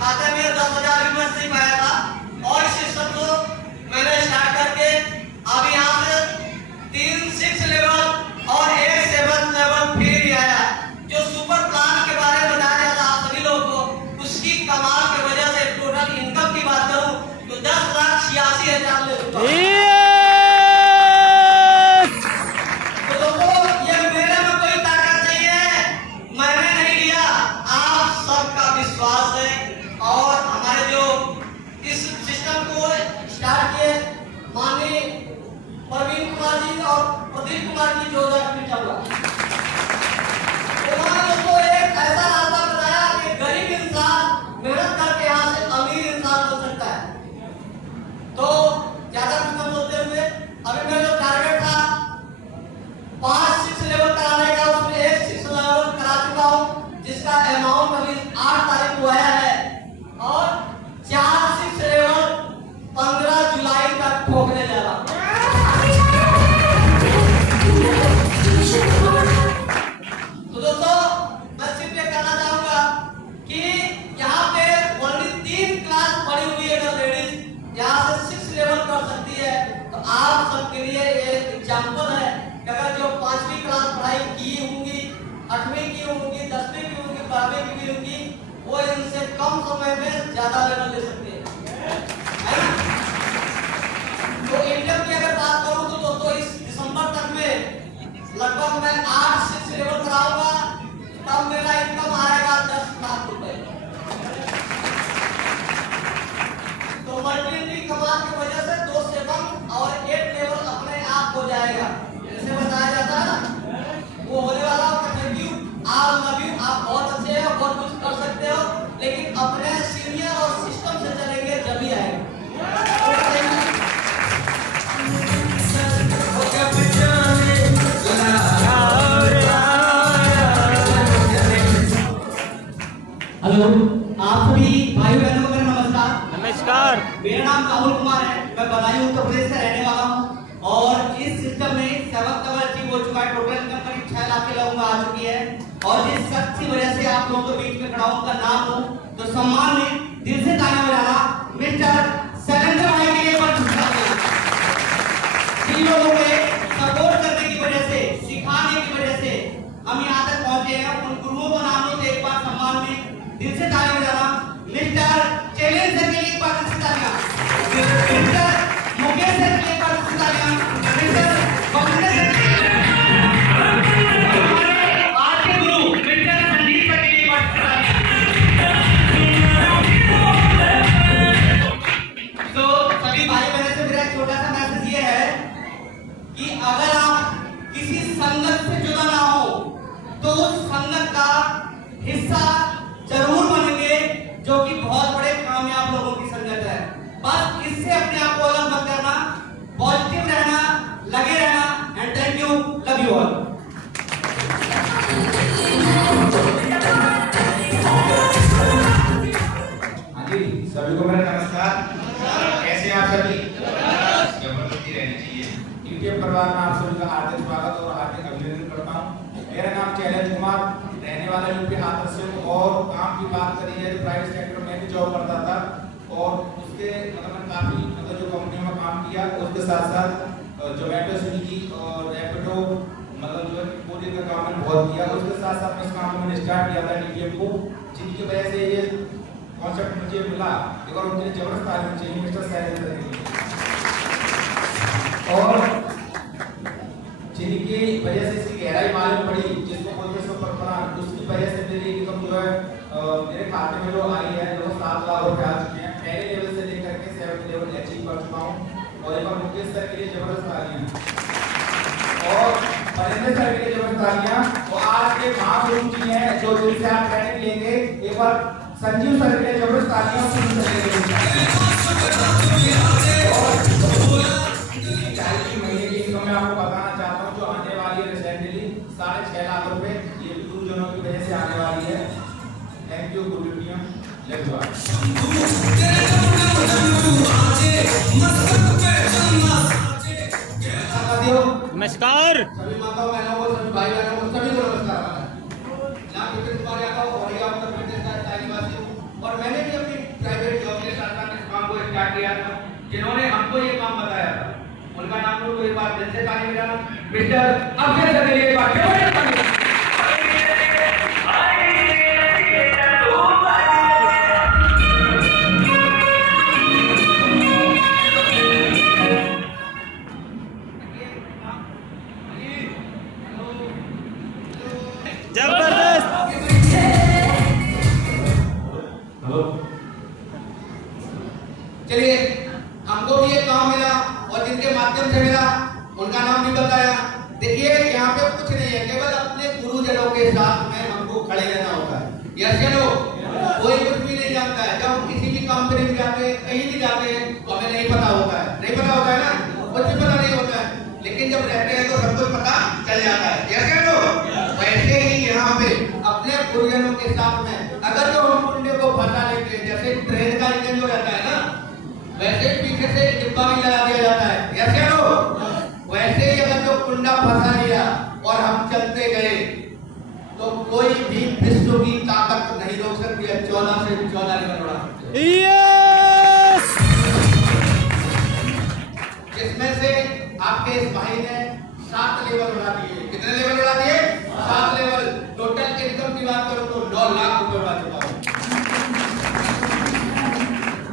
खाते में 10,000 भी बच नहीं पाया था। और इस सिस्टम को मैंने स्टार्ट करके अब यहाँ से 3 6 लेवल और 1 7 लेवल फ्री भी आया। जो सुपर प्लान के बारे में बताया जाता आप सभी लोगों को, उसकी कमाल की वजह से टोटल इनकम की बात करूं तो 10,86,000 ले चुका हूं। तो दोस्तों ये मेरे में कोई ताकत नहीं है, मैंने नहीं लिया, आप सबका विश्वास है। और हमारे जो इस सिस्टम को स्टार्ट किए माननीय प्रवीण कुमार जी और प्रदीप कुमार जी 2008 हुआ। उन्होंने दोस्तों एक ऐसा रास्ता बताया कि गरीब इंसान मेहनत करके यहाँ से अमीर इंसान बन सकता है। तो ज्यादा कुछ न सोचते हुए अभी मेरा जो टारगेट था 5 6 लेवल कराने का, उसमें 1 6 लेवल करा चुका हूँ, जिसका अमाउंट अभी 8 तारीख को आया है। और 4 6 लेवल 15 जुलाई तक ठोकने जा रहा हूँ। तो दोस्तों मैं सिर्फ ये कहना चाहूंगा कि यहाँ पे ओनली 3 क्लास पढ़ी हुई अगर लेडीज यहाँ से 6 लेवल कर सकती है तो आप सबके लिए ये एग्जाम्पल है कि अगर जो 5वीं क्लास पढ़ाई की होंगी, 8वीं की होंगी, 10वीं की होंगी, 12वीं की भी होंगी, वो इनसे कम समय में ज्यादा लेवल ले सकते हैं, है ना? तो इंटर की अगर बात करूं तो दोस्तों इस दिसंबर तक में लगभग मैं 8 6 लेवल कराऊंगा, तब मेरा इनकम आएगा 10 लाख रुपए। तो मल्टीपल कमाल की वजह से 2 से कम और 8 लेवल अपने आप हो जाएगा, जैसे बताया जाता है ना, वो होने वाला है। थैंक यू, आप लव यू, आप बहुत अच्छे हैं, बहुत कुछ कर सकते हो, लेकिन अपने सीनियर और सिस्टम से चलेंगे जब ही आएगा। हेलो, आप सभी भाई बहनों को मेरा नमस्कार। नमस्कार। मेरा नाम राहुल कुमार है, मैं बदायूं उत्तर प्रदेश से रहने वाला हूँ। और इस सिस्टम में 7th लेवल अचीव हो चुका है, टोटल इनकम करीब 6 लाख के लोगों आ चुकी है। और जिस शख्स की वजह से आप लोगों के बीच में खड़ा हूं, उनका नाम हूं, तो सम्मान में दिल से तालियां बजाना मिस्टर शैलेंद्र भाई के लिए पर जिन लोगों को सपोर्ट करने की वजह से, सिखाने की वजह से हम यहाँ तक पहुंचे हैं, उन गुरुओं को नाम लो तो एक बार सम्मान में दिल से तालियां बजाना मिस्टर चैलेंज सर के लिए एक बार दिल से तालियां, मिस्टर मुकेश सर के लिए एक बार दिल से तालियां, मिस्टर बंदे सर के लिए, हमारे आज के गुरु मिस्टर संदीप सर के लिए एक बार दिल से तालियां। तो सभी भाई बहनों से मेरा छोटा सा मैसेज ये है कि अगर आप किसी संगत से जुड़ा ना हो तो उस संगत का हिस्सा जरूर बनेंगे, जो कि बहुत बड़े कामयाब लोगों की संगत है। बस इससे अपने आप को अलग मत करना, पॉजिटिव रहना, लगे रहना। And thank you, love you all. हाँ जी, सभी को मेरा नमस्कार। कैसे हैं आप सभी? जबरदस्ती रहनी चाहिए। यूट्यूब परिवार में आप सभी का हार्दिक स्वागत और हार्दिक अभिनंदन करता हूँ। मेरा नाम चैलेंज कुमार, रहने वाला यूपी हाथरस से हूँ। और काम की बात करी जाए तो प्राइवेट सेक्टर में भी जॉब करता था, और उसके मैंने काफी जो कंपनियों में काम किया, उसके साथ साथ जोमेटो, स्विगी और रैपिडो जो कोरियर का काम मैंने बहुत किया। उसके साथ साथ में इस काम को मैंने स्टार्ट किया था डीटीएम को, जिनकी वजह से ये कॉन्सेप्ट मुझे मिला। एक बार उनके लिए जबरदस्त तारीफ चाहिए मिस्टर शैलेंद्र जी। और जिनकी वजह से इसकी गहराई मालूम पड़ी, जिसको बोलते सुपर प्लान, उसकी वजह से मेरी इनकम जो है मेरे खाते में जो आई है वो 7 लाख रुपए आ चुके हैं। पहले लेवल से लेकर के 7th लेवल अचीव कर चुका हूँ। और एक बार मुकेश सर के लिए जबरदस्त तालियां, और महेंद्र सर के लिए जबरदस्त तालियां। और आज के महागुरु जी हैं जो दिल से आप ट्रेनिंग लेंगे, एक बार संजीव सर के लिए जबरदस्त तालियां। महीने की इनकम मैं आपको बताना चाहता हूँ, जो आने वाली है रिसेंटली 6.5 लाख रुपए, ये गुरुजनों की वजह से आने वाली है। थैंक यू गुरुजन। नमस्कार। सभी माताओं बहनों को, सभी भाई बहनों को, सभी को नमस्कार। नाम विपिन कुमार यादव और उत्तर प्रदेश का निवासी हूँ। और मैंने भी अपनी प्राइवेट जॉब के साथ साथ इस काम को स्टार्ट किया था। जिन्होंने हमको ये काम बताया था उनका नाम तो एक बार दिल से ताली बजाना, मिस्टर अक्षय सर के लिए एक बार जबरदस्त ताली। चलिए, हमको भी ये काम मिला और जिनके माध्यम से मिला उनका नाम भी बताया। देखिए यहाँ पे कुछ नहीं है, केवल अपने गुरुजनों के साथ में हमको खड़े रहना होता है। यस या नो? कोई कुछ भी नहीं जानता है। जब हम किसी भी कंपनी में जाते हैं, कहीं भी जाते हैं तो हमें नहीं पता होता है, नहीं पता होता है ना, कुछ भी पता नहीं होता है, लेकिन जब रहते हैं तो सब कुछ पता चल जाता है। यस या नो? वैसे ही यहाँ पे अपने गुरुजनों के साथ में अगर जो हम कुंडे को फंसा लेते हैं, जैसे ट्रेन का इंजन जो रहता है ना, वैसे पीछे से डिब्बा भी लगा दिया जाता है। यस या नो? वैसे ही अगर जो कुंडा फंसा लिया और हम चलते गए तो कोई भी विश्व की ताकत नहीं रोक सकती है। 14 से 14 लेवल बढ़ा सकते हैं। यस! जिसमें से आपके इस भाई ने 7 लेवल बढ़ा दिए। कितने लेवल बढ़ा दिए? 7 लेवल। टोटल इनकम की बात करो तो 9 लाख रुपए बढ़ा चुका हूं।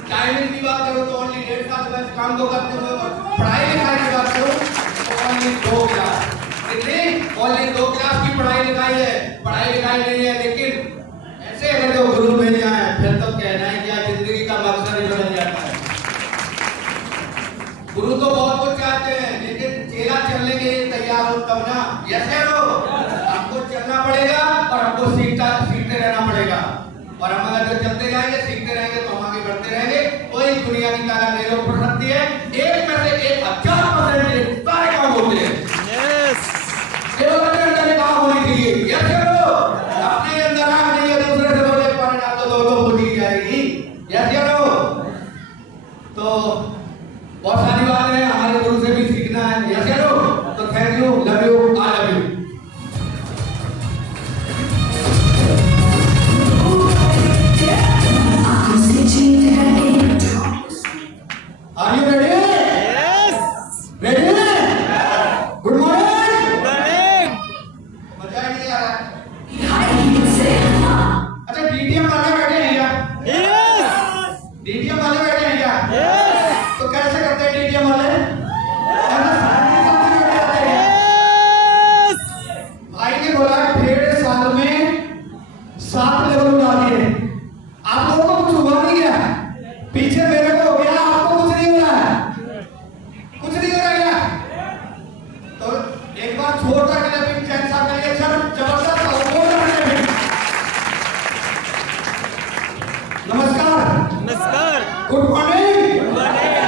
टाइमिंग की बात करो तो ओनली 1.5 साल बस काम को करते हुए, और पढ़ाई लिखाई की बात करो तो ओनली 2 क्लास। कितनी? ओनली 2 क्लास की पढ़ाई लिखाई है। पढ़ाई लिखाई नहीं है, लेकिन ऐसे अगर जो गुरु मिल जाए फिर तो कहना है क्या, जिंदगी का मकसद ही बदल जाता है। गुरु तो बहुत कुछ चाहते हैं, लेकिन चेला चलने के लिए तैयार हो तब ना। यस या नो? हमको चलना पड़ेगा और हमको सीखते रहना पड़ेगा। और हम अगर जो चलते जाएंगे, सीखते रहेंगे तो हम आगे बढ़ते रहेंगे। कोई दुनिया की ताकत नहीं रोक सकती है। एक में से 1000% सारे काम होते हैं। यस! केवल अपने अंदर काम होनी चाहिए। यस या नो? अपने अंदर आग नहीं है, दूसरे से बोले पानी डाल दो तो बुझ जाएगी। यस या नो? तो बहुत सारी बात है, हमारे गुरु से भी सीखना है। यस या नो? तो thank you, love you, I love you. Are you ready? Yes! Ready? Good morning. Morning! मजा नहीं आ रहा। अच्छा डीटीएम वाले बैठे हैं क्या? Yes! डीटीएम वाले बैठे हैं क्या? Yes! तो कैसे करते हैं डीटीएम वाले? Yes! भाई ने बोला 1.5 साल में 7 लेवल उड़ा दिए। आप लोगों को कुछ हुआ नहीं क्या? पीछे मेरे को हो गया, आपको कुछ नहीं हो रहा है? कुछ नहीं हो रहा क्या? तो एक बार छोटा क्लैपिंग चैन साहब के लिए सर जबरदस्त और जोरदार क्लैपिंग। नमस्कार। नमस्कार! Good morning. Morning!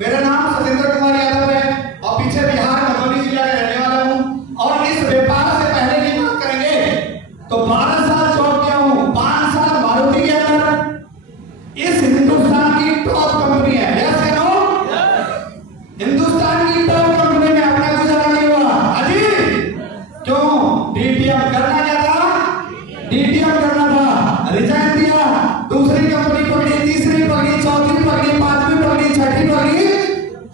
मेरा नाम सतेंद्र कुमार यादव है और पीछे बिहार भदोही जिला का रहने वाला हूँ। और इस व्यापार से पहले की बात करेंगे तो 12 साल जॉब किया हूँ। 5 साल मारुति के अंदर। इस हिंदुस्तान की टॉप कंपनी है। यस या नो? हिंदुस्तान की टॉप कंपनी में अपना गुजारा नहीं हुआ। अजी क्यों? डीटीएम करना क्या था? डीटीएम करना था, रिजाइन दिया, दूसरी कंपनी पकड़ी, तीसरी पकड़ी, चौथी पकड़ी, 5वीं पकड़ी, 6ठी पकड़ी,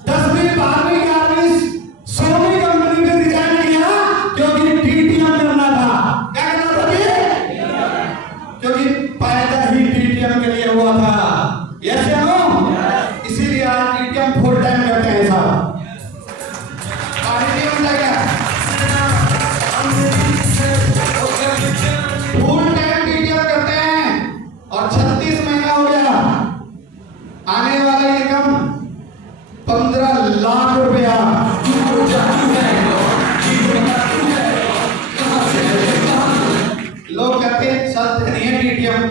10वीं, 12वीं, 11वीं, 100वीं कंपनी में रिजाइन किया क्योंकि डीटीएम करना था। क्या करना था जी? क्योंकि पैदा ही डीटीएम के लिए हुआ था। यस या नो? इसीलिए आज डीटीएम फुल टाइम करते हैं साहब। डीटीएम क्या? फुल टाइम डीटीएम करते हैं और 36 महीना हो गया। आने वाला इनकम 15 लाख रुपया। लोग कहते हैं चलते नहीं है डीटीएम।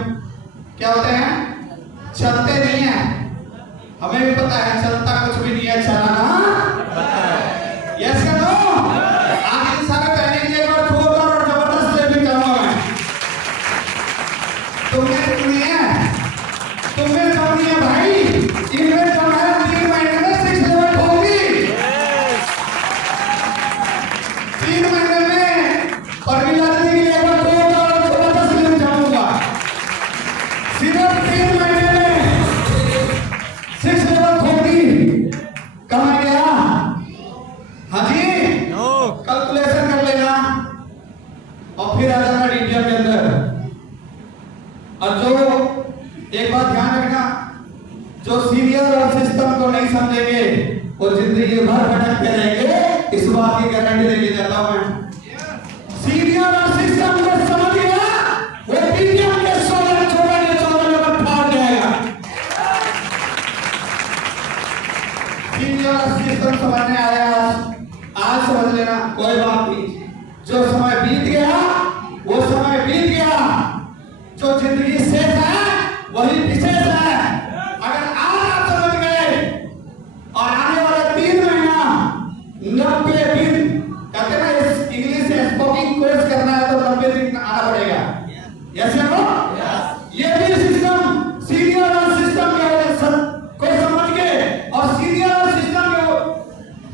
क्या होते हैं? चलते नहीं है। हमें भी पता है चलता कुछ भी नहीं है, चलाना। यस या नो? आज इन सारे पहले के लिए एक बार जोरदार और जबरदस्त क्लैपिंग करूंगा मैं। तुम्हें नहीं है, तुम्हें कम नहीं है भाई। इनमें कम है, 3 महीने में 6 लेवल होगी। वो जिंदगी भर भटकते रहेंगे, इस बात की गारंटी देके जाता हूं मैं। सीनियर और सिस्टम को समझ गया, वो टीचर के 16 पर फाड़ जाएगा। सीनियर और सिस्टम समझने आया, आज समझ लेना, कोई बात नहीं। जो समय बीत गया वो समय बीत गया, जो जिंदगी शेष है वही विशेष है। अगर आज आप समझ गए और आने वाले 3 महीना 90 दिन, कहते ना इस इंग्लिश स्पोकिंग कोर्स करना है तो 90 दिन आना पड़ेगा। यस या नो? ये भी सिस्टम सीनियर और सिस्टम को समझ के और सीनियर और सिस्टम को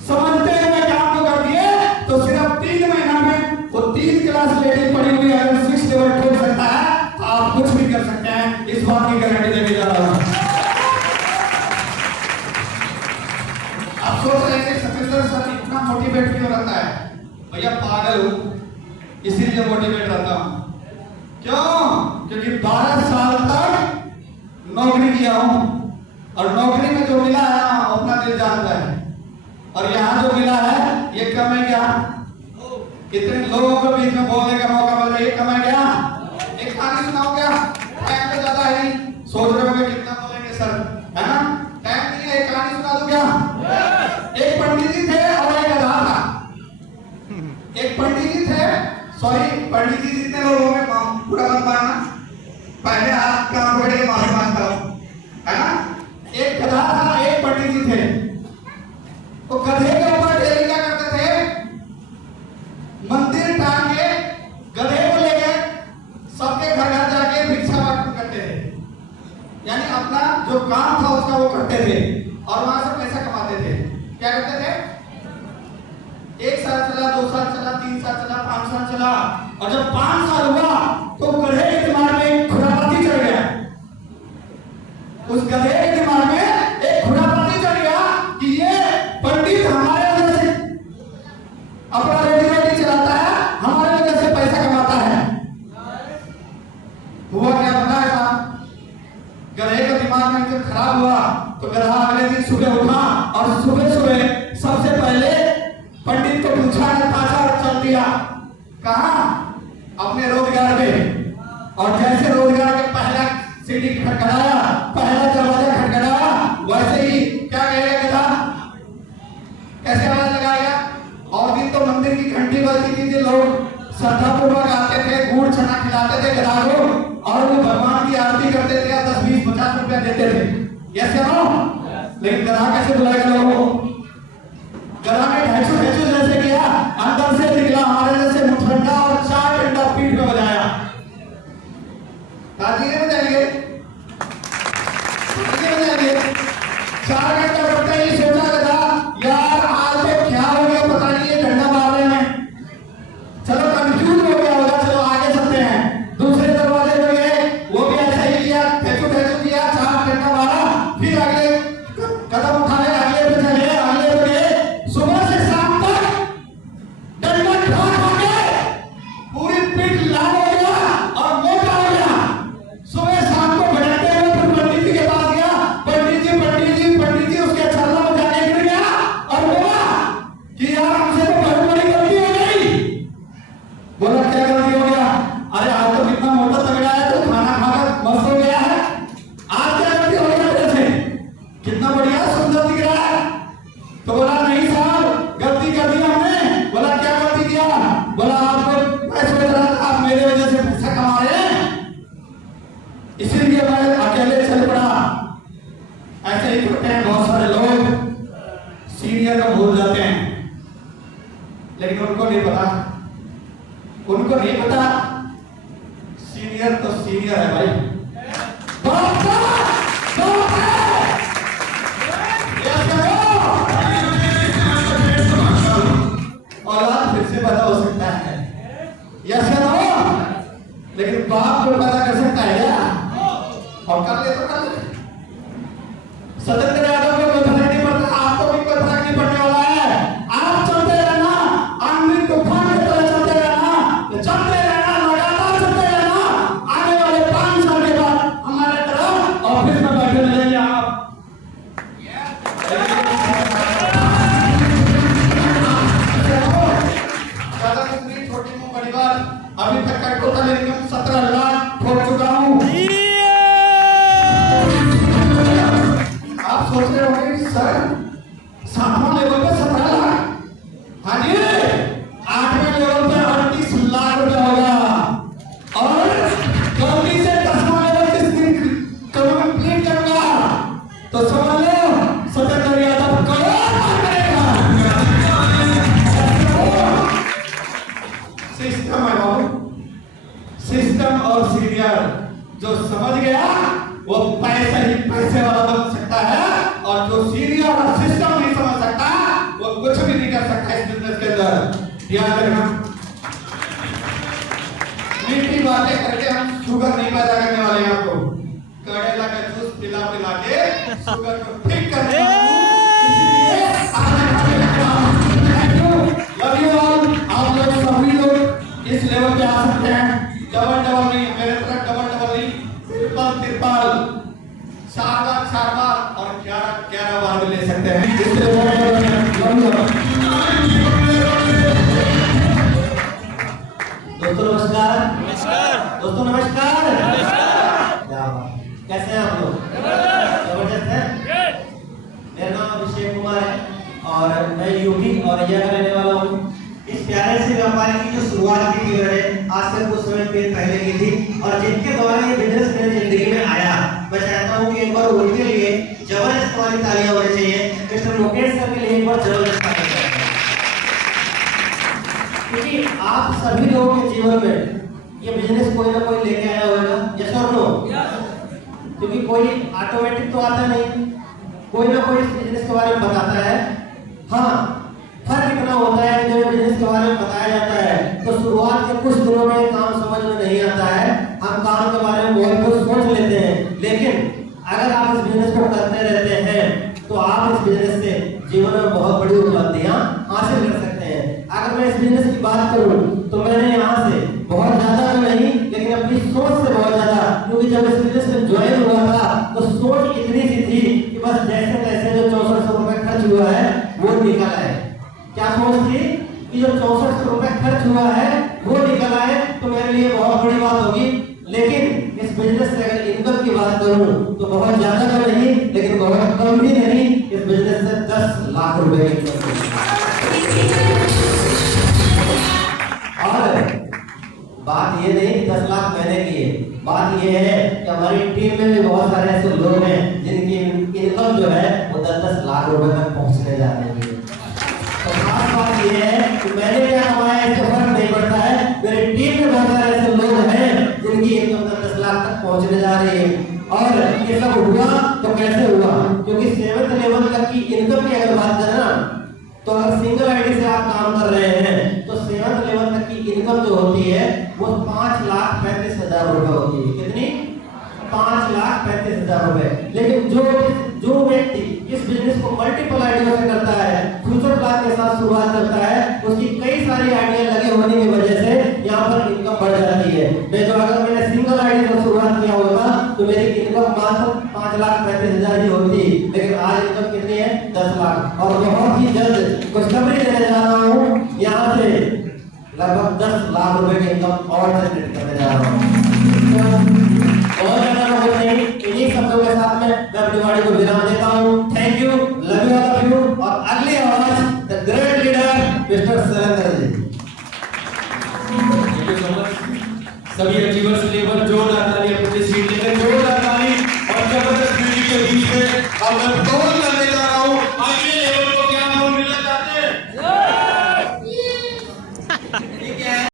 समझते हुए काम को कर दिए तो सिर्फ 3 महीना में वो 3 क्लास लेडी पड़ी हुई अगर 6 लेवल ठोक सकता है तो आप कुछ भी कर सकते हैं, इस बात की गारंटी देने जा रहा हूं। आप सोच रहे हैं सतेंद्र सर इतना मोटिवेट क्यों रहता है? भैया पागल हूं, इसीलिए मोटिवेट रहता हूं। क्यों? क्योंकि 12 साल तक नौकरी किया हूं और नौकरी में जो मिला है ना अपना दिल जानता है, और यहाँ जो मिला है ये कम है क्या? कितने लोगों को बीच में बोलने का मौका मिल रहा है, ये कम है क्या? एक कहानी सुनाओ क्या? टाइम तो ज्यादा है नहीं, सोच रहे होंगे कितना बोलेंगे सर, है ना? टाइम नहीं है, एक कहानी सुना दूं क्या? एक पंडित जी थे और एक गधा था। एक पंडित जी थे, सॉरी पंडित जी जितने लोग होंगे पूरा मत मानना, पहले हाथ काम पकड़ के माफी मांगता हूं, है ना? एक गधा था, एक पंडित जी थे। तो गधे के ऊपर डेली क्या करते थे? मंदिर टांग के गधे को लेके सबके घर घर जाके भिक्षा बांटन करते थे, यानी अपना जो काम था उसका वो करते थे और वहां से पैसा कमाते थे। क्या करते थे? 1 साल चला, 2 साल चला, 3 साल चला, 5 साल चला, और जब 5 साल हुआ तो गधे के दिमाग में एक खुरापाती चढ़ गया। उस गधे के दिमाग में एक खुरापाती चढ़ गया कि ये पंडित हमारे वजह से अपना रोटी चलाता है, हमारे वजह से पैसा कमाता है। हुआ क्या पता है साहब? गधे का दिमाग में जब खराब हुआ तो गधा अगले दिन सुबह उठा और सुबह सुबह सबसे पहले पंडित को पूछा न ताजा और चल दिया कहां? अपने रोजगार में। और जैसे रोजगार के पहला सीढ़ी खटखटाया, पहला दरवाजा खटखटाया, वैसे ही क्या कहेगा गधा? कैसे आवाज लगाएगा? और दिन तो मंदिर की घंटी बजती थी, लोग श्रद्धापूर्वक आते थे, गुड़ चना खिलाते थे गधा को और वो भगवान की आरती करते थे, 10, 20, 50 रुपया देते थे। यस या नो? लेकिन गधा कैसे बुलाएगा लोगों को? गधा ने ढैचू ढैचू जैसे किया, अंदर से निकला हमारे जैसे मुठंडा और 4 डंडा पीठ में बजाया। तालियां बजाएंगे, तालियां बजाएंगे। 4 घंटा करते ही सोचा गधा यार आज तो क्या हो गया पता नहीं, ये डंडा मार रहे हैं, चलो कंफ्यूज हो गया होगा, चलो आगे चलते हैं। दूसरे दरवाजे में गए, वो भी ऐसा ही किया, ढैचू ढैचू किया, 4 डंडा मारा, फिर आगे कदम उठाए, अगले पे चले, अगले पे गए, सुबह से शाम तक डंडा ठाक हो गए, पूरी पीठ लाल हो गया और मोटा हो गया। सुबह शाम को भटकते हुए फिर पंडित जी के पास गया, पंडित जी उसके छल्ला में जाके गिर गया और बोला कि यार हमसे तो बहुत बड़ी गलती हो गई। बोला क्या गलती हो गया? अरे आज तो कितना मोटा तगड़ा है, तो खाना खाकर मस्त हो गया है, आज क्या गलती हो गया तेरे से? कितना बढ़िया सुंदर दिख रहा है। तो बोला नहीं साहब गलती कर दी हमने। बोला क्या गलती किया? बोला आपको मैं सोच रहा था आप मेरे वजह से पैसा कमा रहे हैं, इसीलिए मैं अकेले चल पड़ा। ऐसे ही करते हैं बहुत सारे लोग, सीनियर को भूल जाते हैं, लेकिन उनको नहीं पता सीनियर तो सीनियर है भाई। बाप है। औलाद फिर से पैदा हो सकता है, यस या नो? लेकिन बाप को पैदा कर सकता है क्या? और कर ले तो कर ले। सतेंद्र यादव को कोई फर्क नहीं पड़ता, आपको भी कोई फर्क नहीं पड़ने वाला है। आप चलते रहना, आंधी तूफान की तरह चलते रहना, लगातार चलते रहना। आने वाले 5 साल के बाद हमारे तरह ऑफिस में बैठे रहेंगे आप। कुछ भी नहीं कर सकता इस बिजनेस के अंदर। याद रखना, मीठी बातें करके हम शुगर नहीं पैदा करने वाले हैं। आपको कड़ेला का जूस पिला पिला के शुगर को ठीक करने वाले हैं। Love you all. आप लोग सभी लोग इस लेवल पे आ सकते हैं। डबल डबल नहीं, मेरे तरफ डबल नहीं, ट्रिपल 4 बार और 11 बार भी ले सकते हैं। दोस्तों नमस्कार। दोस्तों नमस्कार। क्या बात, कैसे हैं आप लोग? जबरदस्त है। मेरा नाम अभिषेक कुमार है और मैं यूपी और यह रहने वाला हूँ। इस प्यारे से व्यापार की जो शुरुआत की थी मैंने आज से कुछ समय पहले की थी और जिनके द्वारा ये बिजनेस मेरी जिंदगी में आया, मैं चाहता हूँ कि एक बार उनके लिए जबरदस्त वाली तालियां होनी चाहिए। मिस्टर मुकेश सर के लिए एक बार जबरदस्त तालियां। क्योंकि आप सभी लोगों के जीवन में ये बिजनेस कोई ना कोई लेके आया होगा, यस और नो? क्योंकि कोई ऑटोमेटिक तो आता नहीं, कोई ना कोई इस बिजनेस के बारे में बताता है। हाँ, फर्क इतना होता है जब बिजनेस के बारे में बताया जाता है तो शुरुआत के कुछ दिनों में काम समझ में नहीं आता है, हम काम के बारे में बहुत कुछ सोच लेते हैं। लेकिन अगर आप इस बिजनेस को करते रहते हैं तो आप इस बिजनेस से जीवन में बहुत बड़ी उपलब्धियां हासिल कर सकते हैं। अगर मैं इस बिजनेस की बात करूं तो मैंने यहाँ से बहुत ज्यादा नहीं, लेकिन अपनी सोच से बहुत ज्यादा, क्योंकि जब इस बिजनेस में ज्वाइन हुआ था तो सोच इतनी सी थी कि बस जैसे तैसे जो 6400 रुपए खर्च हुआ है वो निकल आए। क्या सोच थी कि जो 6400 रुपए खर्च हुआ है वो निकल आए तो मेरे लिए बहुत बड़ी बात होगी। लेकिन इस बिजनेस से अगर इनकम की बात करूं तो बहुत ज्यादा तो नहीं, लेकिन बहुत कम भी नहीं। इस बिजनेस से 10 लाख रुपए की इनकम और बात ये नहीं कि 10 लाख मैंने किए, बात ये है कि हमारी टीम में भी बहुत सारे ऐसे लोग हैं जिनकी इनकम जो है वो 10-10 लाख रुपए तक पहुंचने जा रही है। तो खास बात ये है कि मैंने क्या कमाया इससे फर्क नहीं पड़ता है, मेरी टीम में बहुत सारे ऐसे लोग हैं जिनकी इनकम 10 लाख तक पहुंचने जा रही है। और ये सब हुआ तो कैसे हुआ? क्योंकि 7th लेवल तक की इनकम की अगर बात करें ना तो अगर सिंगल आईडी से आप काम कर रहे हैं तो 7th लेवल तक की इनकम जो होती है वो 5,35,000 रुपए होती है। कितनी? 5,35,000 रुपए। लेकिन जो व्यक्ति इस बिजनेस को मल्टीपल आइडिया से करता है, फ्यूचर प्लान के साथ शुरुआत करता है, उसकी कई सारी आइडिया लगे होने की वजह से यहाँ पर इनकम बढ़ जाती है। नहीं तो अगर मैंने सिंगल आइडिया से शुरुआत किया होता तो मेरी इनकम मात्र 5,35,000 ही होती, लेकिन आज इनकम कितनी है? 10 लाख। और बहुत ही जल्द खुशखबरी देने जा रहा हूँ, यहाँ से लगभग 10 लाख रुपए की इनकम और जनरेट करने जा रहा हूँ। और ज्यादा लोग नहीं, इन्हीं शब्दों के साथ में मैं अपनी वाणी को विराम देता हूँ। Thank you, love you all of you. और अगली आवाज the great leader mister Surendra ji. Thank you so much. सभी अचीवर्स लेवल जोरदार ताली अपनी सीट लेकर जोरदार ताली और जबरदस्त म्यूजिक के बीच में अब मैं कॉल करने जा रहा हूँ अगले लेवल